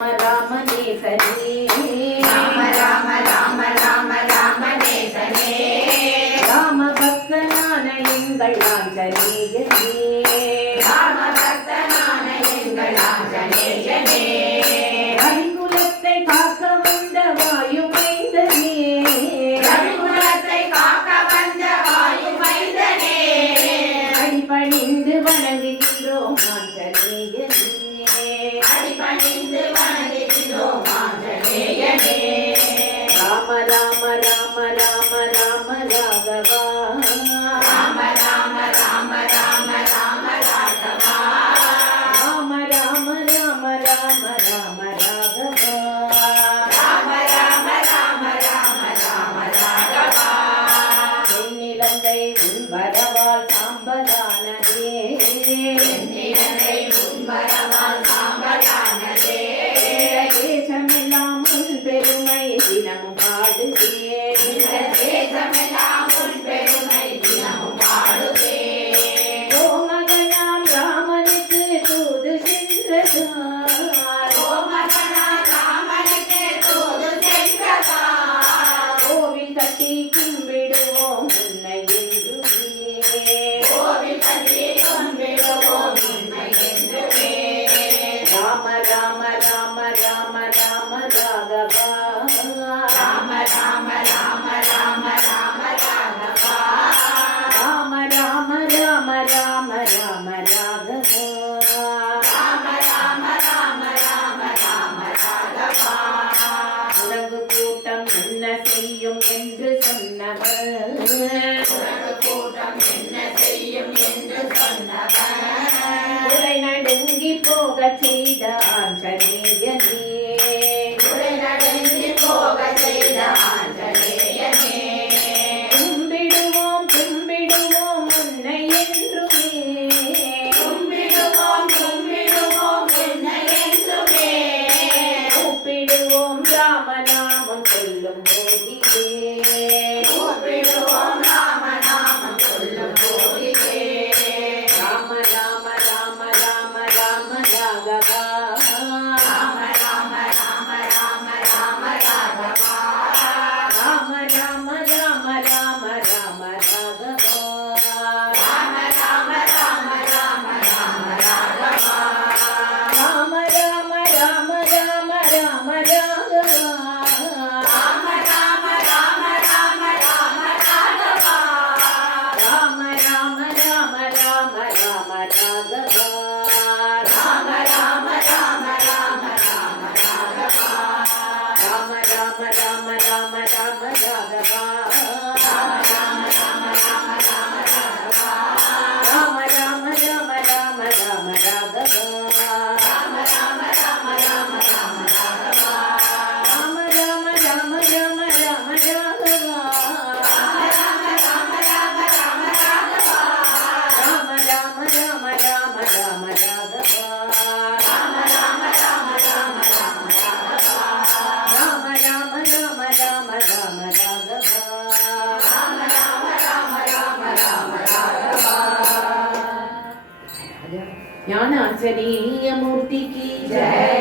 ராம நேசனே ராம ராம ராம ராம ராம நேசனே ராம பக்தனான எங்கள் ஆஞ்சநேயனே ராம பக்தனான எங்கள் ஆஞ்சநேயனே ரவிகுலத்தை காக்க வந்த வாயு மைந்தனே ரவிகுலத்தை காக்க வந்த வாயு மைந்தனே அடிபணிந்து வணங்குகின்றோம் ஆஞ்சநேயனே அடிபணிந்து வணங்குகிறோம் ஆஞ்சநேயனே ராம ராம ராம ராம ராம ராகவா ராம ராம ராம ராம ராம ராகவா ராம ராம ராம ராம ராம ராகவா ராம ராம ராம ராம ராம ராகவா தென்னிலங்கை உன் வரவால் சாம்பலானதே தென்னிலங்கை உன் வரவால் சாம்பலானதே தேசமெல்லாம் உன் பெருமை தினமும் பாடுதே தேசமெல்லாம் உன் பெருமை தினமும் பாடுதே கோமகனாம் ராமனுக்கு தூது சென்றதார் கோமகனாம் ராமனுக்கு தூது சென்றதார் கோவில் கட்டி கும்பிடுவோம் உன்னை என்றுமே கோவில் கட்டி கும்பிடுவோம் உன்னை என்றுமே ராம ராம ராம ராம ராம ராகவா ராம ராம ராம ராம ராம ராகவா ராம ராம ராம ராம ராம ராகவா ராம ராம ராம ராம ராம ராகவா உறவு கூட்டம் என்ன செய்யும் என்று சொன்னவர் உனது கூட்டம் என்ன செய்யும் என்று சொன்னவன் உரை நடுங்கி போகச் செய்த ஆஞ்சநேயனே உரை நடுங்கி போக செய்த ஆஞ்சநேயனே கும்பிடுவோம் கும்பிடுவோம் உன்னை என்றுமே கும்பிடுவோம் கும்பிடுவோம் உன்னை என்றுமே கூப்பிடுவோம் ராமநாமம் சொல்லும் போதிலே கூப்பிடுவோம் ராமநாமம் சொல்லும் போதிலே ராம ராம ராம ராம ராம ராகவா ராம ராம ராம ராம ராம ராகவா ராம ராம ராம ராம ராம ராகவா ராம ராம ராம ராம ராம ராகவா ராம ராம ராம ராம ராம ராகவா ராம ராம ராம ராம ராம ராகவா ராம ராம ராம ராம ராம ராகவா ராம ராம ராம ராம ராம ராகவா ராம ராம ராம ராம ராம ராகவா ராம ராம ராம ராம ராம ராகவா ராம ராம ராம ராம ராம ராகவா ராம ராம ராம ராம ராம ராகவா ராம ராம ராம ராம ராம ராகவா ராம ராம ராம ராம ராம ராகவா ராம ராம ராம ராம ராம ராகவா ராம ராம ராம ராம ராம ராகவா ராம ராம ராம ராம ராம ராகவா ராம ராம ராம ராம ராம ராகவா ஞான ஆஞ்சநேய மூர்த்திக்கு ஜெய்